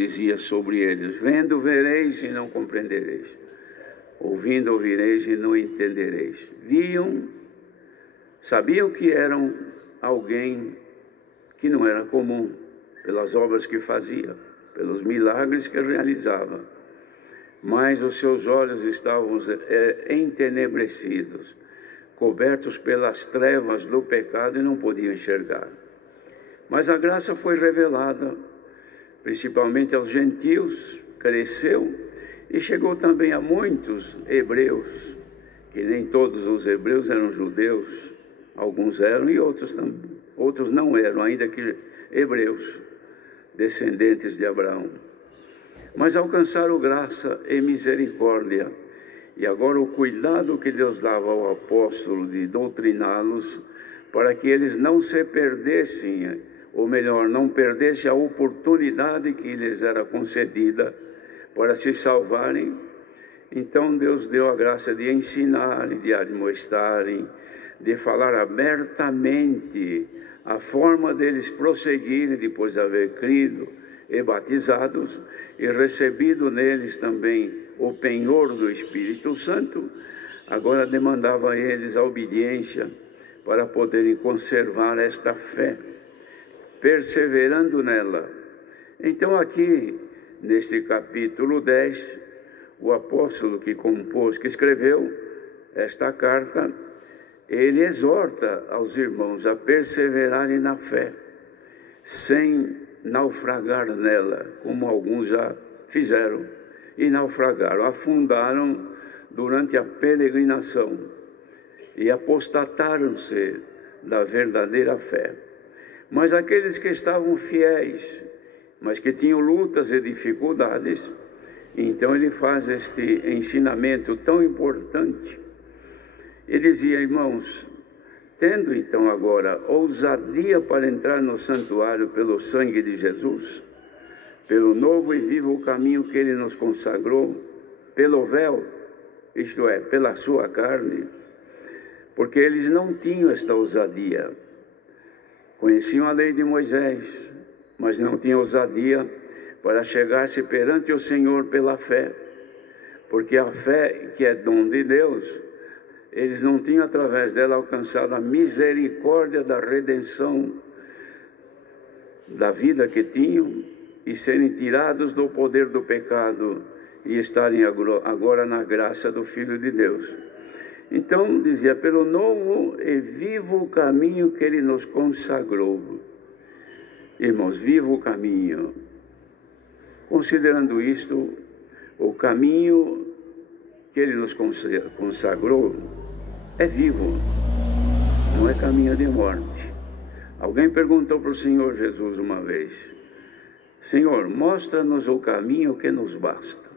dizia sobre eles: vendo vereis e não compreendereis, ouvindo ouvireis e não entendereis. Viam, sabiam que eram alguém que não era comum, pelas obras que fazia, pelos milagres que realizava, mas os seus olhos estavam entenebrecidos, cobertos pelas trevas do pecado, e não podiam enxergar. Mas a graça foi revelada, principalmente aos gentios, cresceu e chegou também a muitos hebreus, que nem todos os hebreus eram judeus, alguns eram e outros não eram, ainda que hebreus, descendentes de Abraão. Mas alcançaram graça e misericórdia, e agora o cuidado que Deus dava ao apóstolo de doutriná-los, para que eles não se perdessem, ou melhor, não perdessem a oportunidade que lhes era concedida para se salvarem. Então Deus deu a graça de ensinarem, de admoestarem, de falar abertamente a forma deles prosseguirem depois de haver crido e batizados e recebido neles também o penhor do Espírito Santo. Agora demandava a eles a obediência para poderem conservar esta fé, perseverando nela. Então aqui, neste capítulo 10, o apóstolo que escreveu esta carta, ele exorta aos irmãos a perseverarem na fé, sem naufragar nela, como alguns já fizeram, e naufragaram, afundaram durante a peregrinação e apostataram-se da verdadeira fé. Mas aqueles que estavam fiéis, mas que tinham lutas e dificuldades, então ele faz este ensinamento tão importante. Ele dizia: irmãos, tendo então agora ousadia para entrar no santuário pelo sangue de Jesus, pelo novo e vivo caminho que ele nos consagrou, pelo véu, isto é, pela sua carne, porque eles não tinham esta ousadia. Conheciam a lei de Moisés, mas não tinham ousadia para chegar-se perante o Senhor pela fé, porque a fé, que é dom de Deus, eles não tinham através dela alcançado a misericórdia da redenção da vida que tinham e serem tirados do poder do pecado e estarem agora na graça do Filho de Deus. Então dizia: pelo novo e vivo caminho que ele nos consagrou. Irmãos, vivo caminho. Considerando isto, o caminho que ele nos consagrou é vivo, não é caminho de morte. Alguém perguntou para o Senhor Jesus uma vez: Senhor, mostra-nos o caminho que nos basta.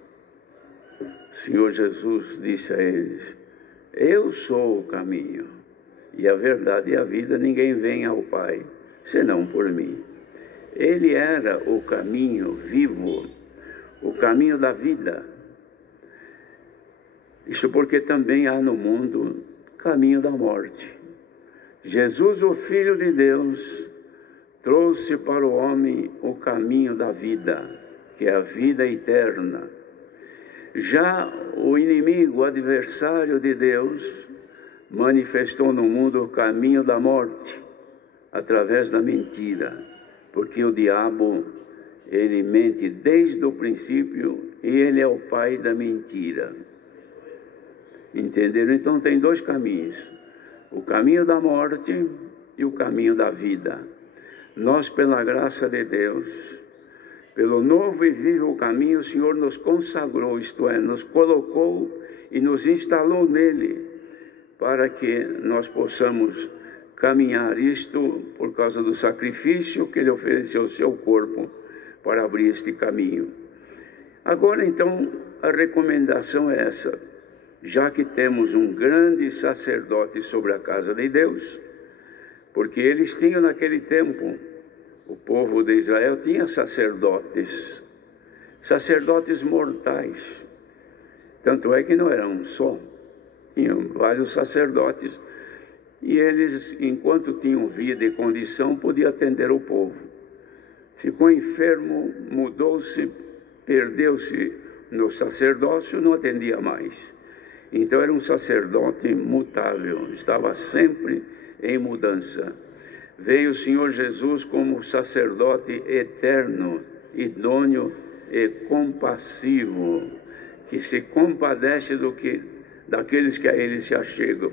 O Senhor Jesus disse a eles: eu sou o caminho, e a verdade e a vida, ninguém vem ao Pai, senão por mim. Ele era o caminho vivo, o caminho da vida. Isso porque também há no mundo caminho da morte. Jesus, o Filho de Deus, trouxe para o homem o caminho da vida, que é a vida eterna. Já o inimigo, o adversário de Deus, manifestou no mundo o caminho da morte, através da mentira, porque o diabo, ele mente desde o princípio e ele é o pai da mentira. Entenderam? Então tem dois caminhos: o caminho da morte e o caminho da vida. Nós, pela graça de Deus, pelo novo e vivo caminho, o Senhor nos consagrou, isto é, nos colocou e nos instalou nele, para que nós possamos caminhar, isto por causa do sacrifício que ele ofereceu o seu corpo para abrir este caminho. Agora então a recomendação é essa: já que temos um grande sacerdote sobre a casa de Deus, porque eles tinham naquele tempo, o povo de Israel tinha sacerdotes mortais, tanto é que não era um só, tinham vários sacerdotes, e eles, enquanto tinham vida e condição, podiam atender o povo. ficou enfermo, mudou-se, perdeu-se no sacerdócio, não atendia mais. Então era um sacerdote mutável, estava sempre em mudança. Veio o Senhor Jesus como sacerdote eterno, idôneo e compassivo, que se compadece daqueles que a ele se achegam.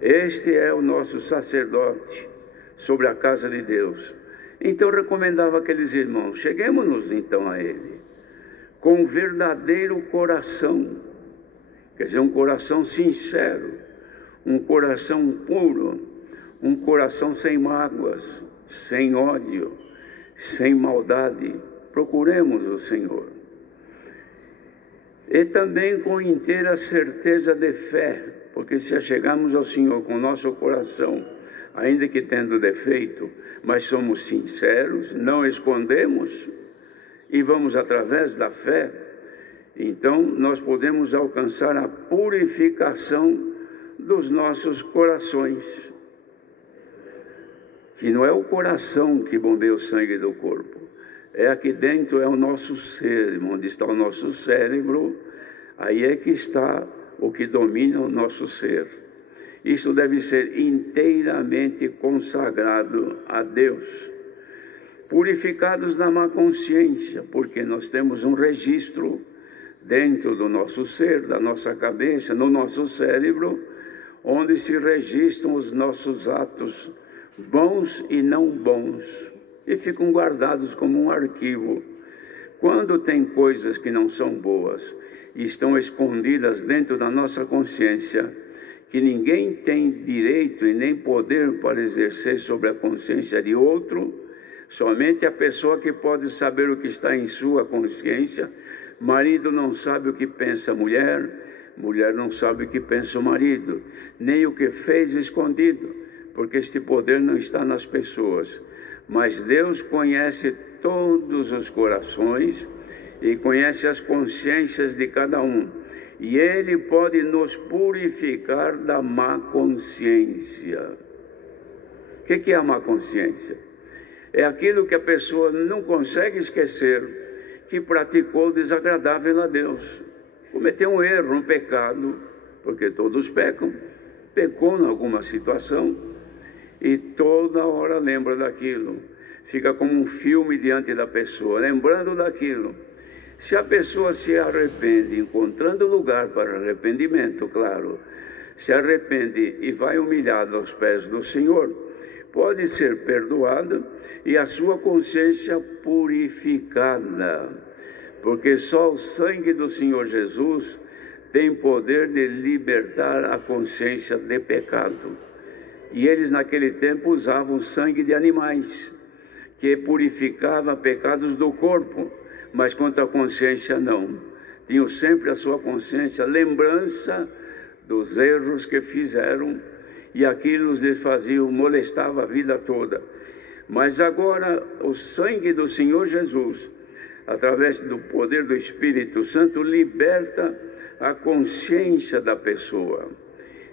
Este é o nosso sacerdote sobre a casa de Deus. Então recomendava aqueles irmãos, cheguemos-nos então a ele, com verdadeiro coração, quer dizer, um coração sincero, um coração puro, um coração sem mágoas, sem ódio, sem maldade. Procuremos o Senhor. E também com inteira certeza de fé, porque se chegarmos ao Senhor com o nosso coração, ainda que tendo defeito, mas somos sinceros, não escondemos e vamos através da fé, então nós podemos alcançar a purificação dos nossos corações. Que não é o coração que bombeia o sangue do corpo, é aqui dentro, é o nosso ser, onde está o nosso cérebro, aí é que está o que domina o nosso ser. Isso deve ser inteiramente consagrado a Deus. Purificados da má consciência, porque nós temos um registro dentro do nosso ser, da nossa cabeça, no nosso cérebro, onde se registram os nossos atos bons e não bons, e ficam guardados como um arquivo. Quando tem coisas que não são boas e estão escondidas dentro da nossa consciência, que ninguém tem direito e nem poder para exercer sobre a consciência de outro, somente a pessoa que pode saber o que está em sua consciência. Marido não sabe o que pensa a mulher, mulher não sabe o que pensa o marido, nem o que fez escondido, porque este poder não está nas pessoas. Mas Deus conhece todos os corações e conhece as consciências de cada um. E Ele pode nos purificar da má consciência. O que é a má consciência? É aquilo que a pessoa não consegue esquecer, que praticou desagradável a Deus. Cometeu um erro, um pecado, porque todos pecam, pecou em alguma situação, e toda hora lembra daquilo, fica como um filme diante da pessoa, lembrando daquilo. Se a pessoa se arrepende, encontrando lugar para arrependimento, claro, se arrepende e vai humilhado aos pés do Senhor, pode ser perdoada e a sua consciência purificada, porque só o sangue do Senhor Jesus tem poder de libertar a consciência de pecado. E eles naquele tempo usavam sangue de animais, que purificava pecados do corpo, mas quanto à consciência não. Tinham sempre a sua consciência, lembrança dos erros que fizeram, e aquilo lhes fazia, molestava a vida toda. Mas agora o sangue do Senhor Jesus, através do poder do Espírito Santo, liberta a consciência da pessoa.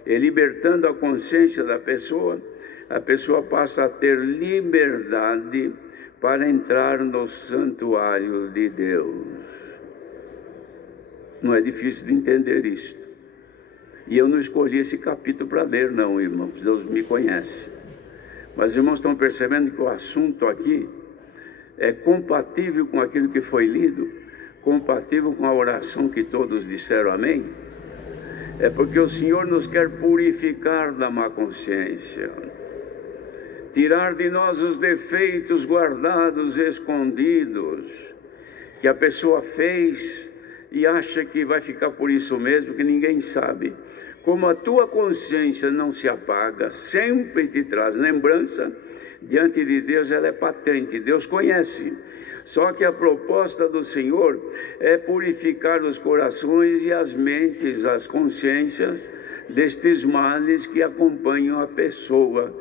E libertando a consciência da pessoa, a pessoa passa a ter liberdade para entrar no santuário de Deus. Não é difícil de entender isto. E eu não escolhi esse capítulo para ler, não, irmãos. Deus me conhece. Mas os irmãos estão percebendo que o assunto aqui é compatível com aquilo que foi lido, compatível com a oração que todos disseram amém. É porque o Senhor nos quer purificar da má consciência, tirar de nós os defeitos guardados, escondidos, que a pessoa fez e acha que vai ficar por isso mesmo, que ninguém sabe. Como a tua consciência não se apaga, sempre te traz lembrança, diante de Deus ela é patente, Deus conhece. Só que a proposta do Senhor é purificar os corações e as mentes, as consciências destes males que acompanham a pessoa.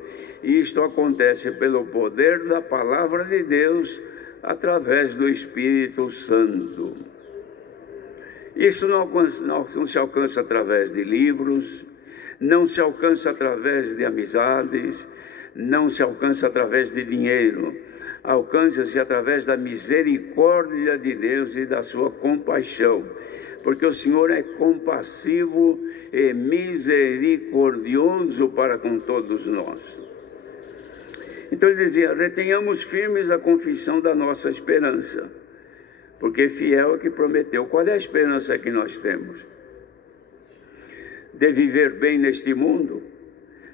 E isto acontece pelo poder da palavra de Deus, através do Espírito Santo. Isso não se alcança através de livros, não se alcança através de amizades, não se alcança através de dinheiro. alcança-se através da misericórdia de Deus e da sua compaixão, porque o Senhor é compassivo e misericordioso para com todos nós. Então ele dizia: retenhamos firmes a confissão da nossa esperança, porque fiel é que prometeu. Qual é a esperança que nós temos? De viver bem neste mundo,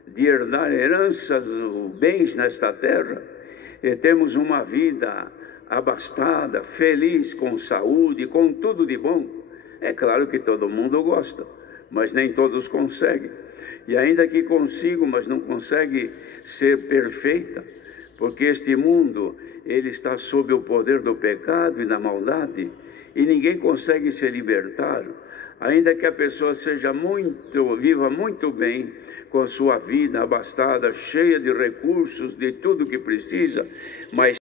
de herdar heranças, bens nesta terra, e termos uma vida abastada, feliz, com saúde, com tudo de bom. É claro que todo mundo gosta, mas nem todos conseguem. E ainda que consigam, mas não conseguem ser perfeita, porque este mundo, ele está sob o poder do pecado e da maldade, e ninguém consegue se libertar. Ainda que a pessoa viva muito bem com a sua vida abastada, cheia de recursos, de tudo que precisa, mas